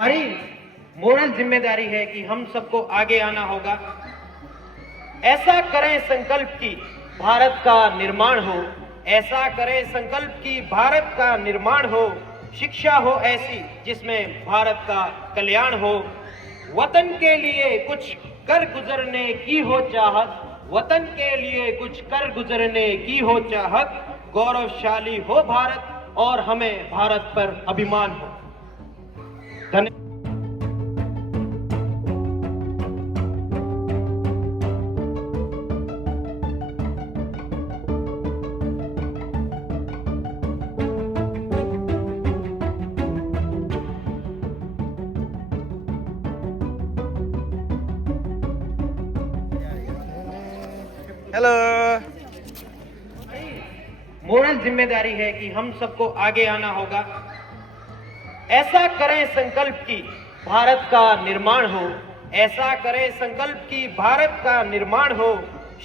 हमारी मोरल जिम्मेदारी है कि हम सबको आगे आना होगा। ऐसा करें संकल्प की भारत का निर्माण हो, ऐसा करें संकल्प की भारत का निर्माण हो। शिक्षा हो ऐसी जिसमें भारत का कल्याण हो। वतन के लिए कुछ कर गुजरने की हो चाहत, वतन के लिए कुछ कर गुजरने की हो चाहत। गौरवशाली हो भारत और हमें भारत पर अभिमान हो। धन्यवाद। हेलो। मोरल जिम्मेदारी है कि हम सबको आगे आना होगा। ऐसा करें संकल्प की भारत का निर्माण हो, ऐसा करें संकल्प की भारत का निर्माण हो।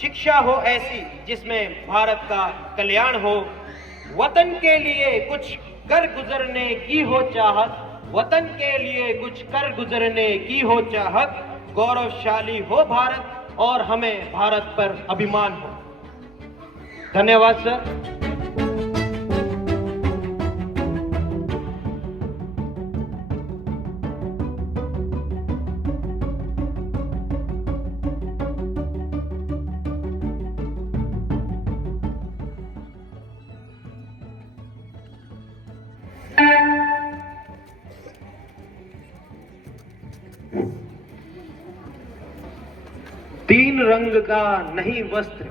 शिक्षा हो ऐसी जिसमें भारत का कल्याण हो। वतन के लिए कुछ कर गुजरने की हो चाहत, वतन के लिए कुछ कर गुजरने की हो चाहत। गौरवशाली हो भारत और हमें भारत पर अभिमान हो। धन्यवाद सर। तीन रंग का नहीं वस्त्र,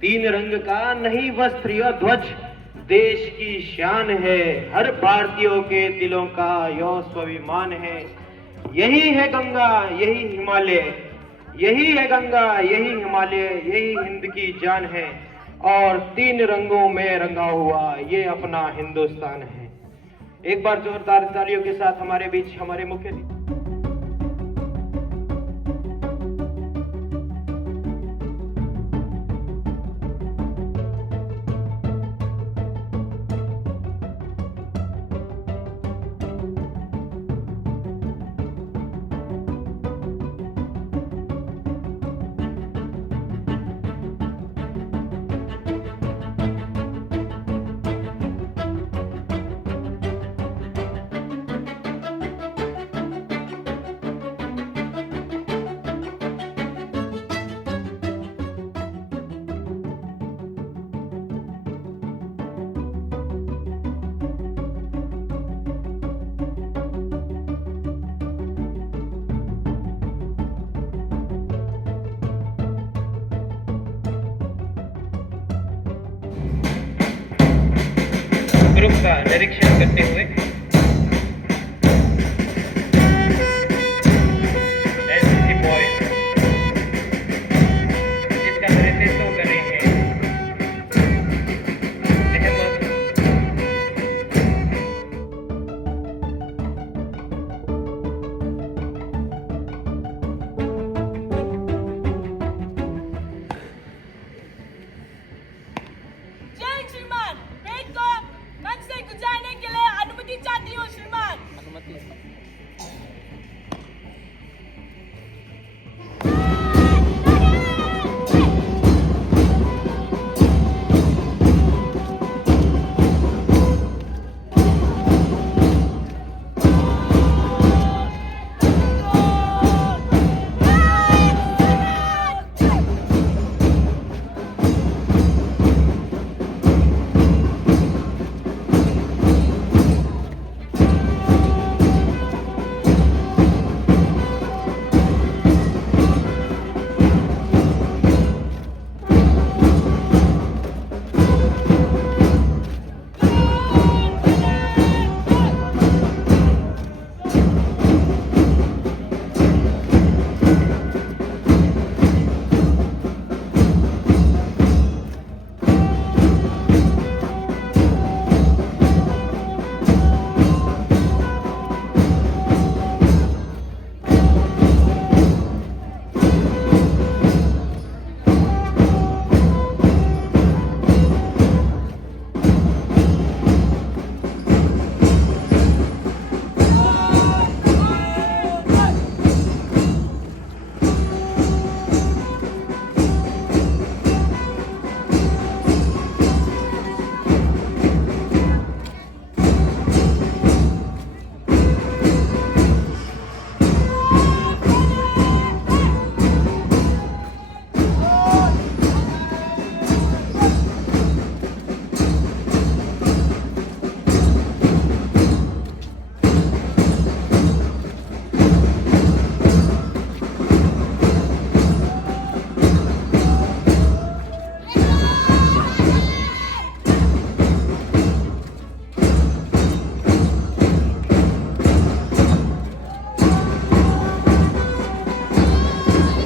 तीन रंग का नहीं वस्त्र, यह ध्वज देश की शान है। हर भारतीयों के दिलों का यह स्वाभिमान है। यही है गंगा यही हिमालय, यही है गंगा यही हिमालय, यही हिंद की जान है। और तीन रंगों में रंगा हुआ ये अपना हिंदुस्तान है। एक बार जोरदार तालियों के साथ हमारे बीच हमारे मुख्य ग्रुप का निरीक्षण करते हुए एससी बॉयज जिसका नेतृत्व कर रहे हैं अहमद। जय श्रीमान, वेद को मंच से गुजारने के लिए अनुमति चाहिए।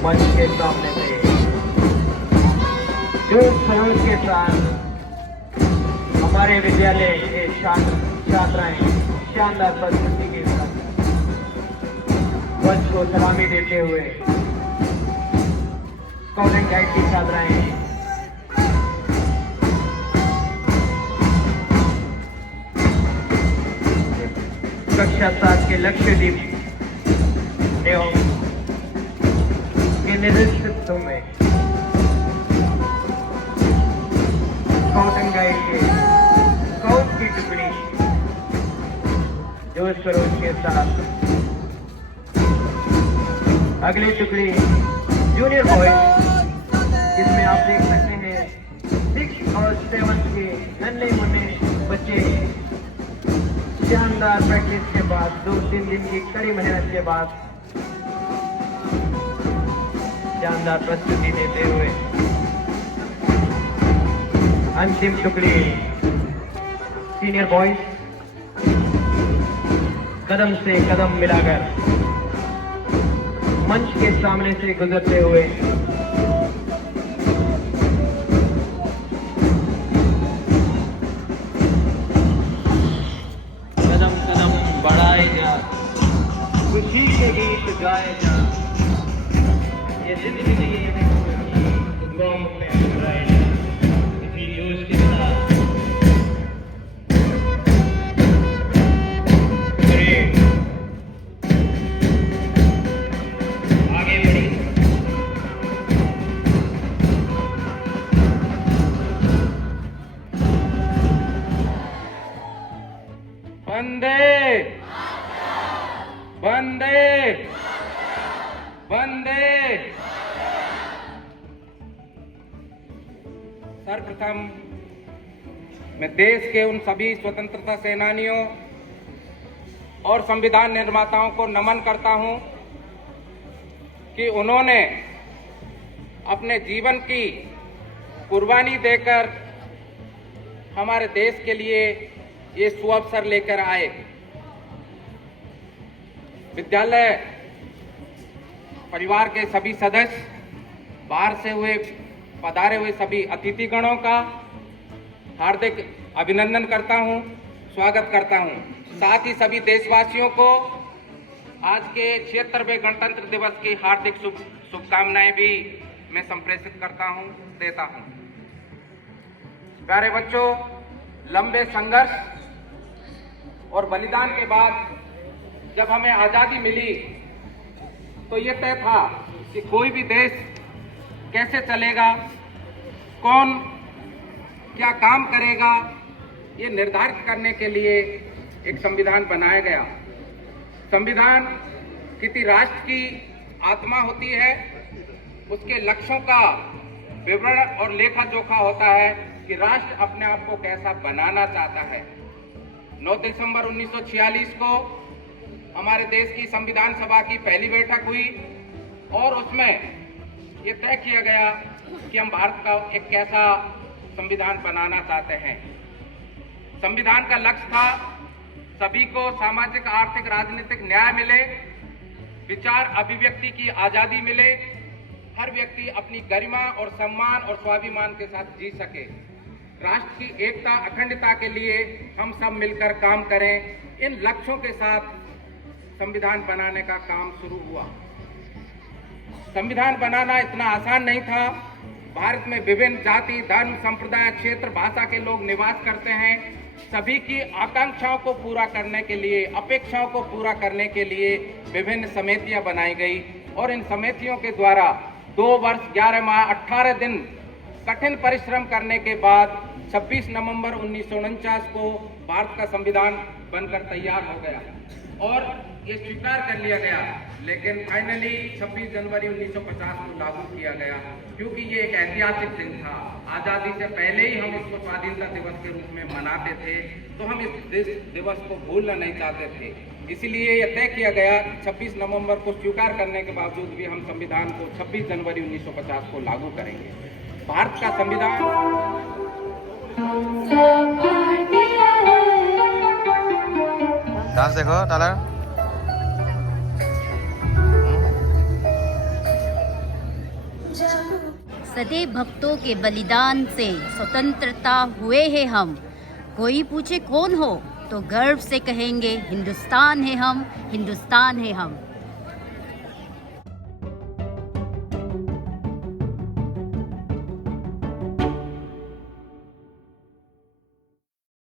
मंच के सामने से जोश खरोश के साथ हमारे विद्यालय के छात्राएं शानदार प्रस्तुति के साथ मंच को सलामी देते हुए स्काउट एंड गाइड की छात्राएं कक्षा 7 के लक्षद्वीप एवं के नेतृत्व में स्काउट एंड गाइड के स्काउट की टुकड़ी जोश खरोश के साथ अगली टुकड़ी जूनियर बॉयज, जिसमें आप देख सकते हैं 6 और 7 के नन्हे मुन्ने बच्चे शानदार प्रैक्टिस के बाद 2-3 दिन की कड़ी मेहनत के बाद शानदार प्रस्तुति देते हुए अंतिम टुकड़ी सीनियर बॉयज कदम से कदम मिलाकर मंच के सामने से गुजरते हुए कदम कदम बढ़ाए जा, खुशी के गीत गाए जा, ये जिंदगी गम में मुस्कुराए जा, इसी जोश के साथ आगे बढ़ी। वंदे वंदे वंदे। सर्वप्रथम मैं देश के उन सभी स्वतंत्रता सेनानियों और संविधान निर्माताओं को नमन करता हूं कि उन्होंने अपने जीवन की कुर्बानी देकर हमारे देश के लिए ये सुअवसर लेकर आए। विद्यालय परिवार के सभी सदस्य, बाहर से हुए पधारे हुए सभी अतिथिगणों का हार्दिक अभिनंदन करता हूं, स्वागत करता हूं। साथ ही सभी देशवासियों को आज के 76वें गणतंत्र दिवस की हार्दिक शुभकामनाएं भी मैं संप्रेषित करता हूं, देता हूं। प्यारे बच्चों, लंबे संघर्ष और बलिदान के बाद जब हमें आजादी मिली तो ये तय था कि कोई भी देश कैसे चलेगा, कौन क्या काम करेगा, ये निर्धारित करने के लिए एक संविधान बनाया गया। संविधान किसी राष्ट्र की आत्मा होती है, उसके लक्ष्यों का विवरण और लेखा जोखा होता है कि राष्ट्र अपने आप को कैसा बनाना चाहता है। 9 दिसंबर 1946 को हमारे देश की संविधान सभा की पहली बैठक हुई और उसमें ये तय किया गया कि हम भारत का एक कैसा संविधान बनाना चाहते हैं। संविधान का लक्ष्य था सभी को सामाजिक, आर्थिक, राजनीतिक न्याय मिले, विचार अभिव्यक्ति की आजादी मिले, हर व्यक्ति अपनी गरिमा और सम्मान और स्वाभिमान के साथ जी सके। राष्ट्र की एकता, अखंडता के लिए हम सब मिलकर काम करें। इन लक्ष्यों के साथ संविधान बनाने का काम शुरू हुआ। संविधान बनाना इतना आसान नहीं था। भारत में विभिन्न जाति, धर्म, संप्रदाय, क्षेत्र, भाषा के लोग निवास करते हैं। सभी की आकांक्षाओं को पूरा करने के लिए, अपेक्षाओं को पूरा करने के लिए विभिन्न समितियां बनाई गई और इन समितियों के द्वारा 2 वर्ष 11 माह 18 दिन कठिन परिश्रम करने के बाद 26 नवंबर 1949 को भारत का संविधान बनकर तैयार हो गया और ये स्वीकार कर लिया गया। लेकिन फाइनली 26 जनवरी 1950 को लागू किया गया, क्योंकि ये एक ऐतिहासिक दिन था। आज़ादी से पहले ही हम इसको स्वाधीनता दिवस के रूप में मनाते थे, तो हम इस दिवस को भूलना नहीं चाहते थे। इसीलिए यह तय किया गया 26 नवंबर को स्वीकार करने के बावजूद भी हम संविधान को 26 जनवरी 1950 को लागू करेंगे। भारत का संविधान डांस देखो टालर। सदैव भक्तों के बलिदान से स्वतंत्रता हुए हैं हम। कोई पूछे कौन हो तो गर्व से कहेंगे हिंदुस्तान है हम, हिंदुस्तान है हम।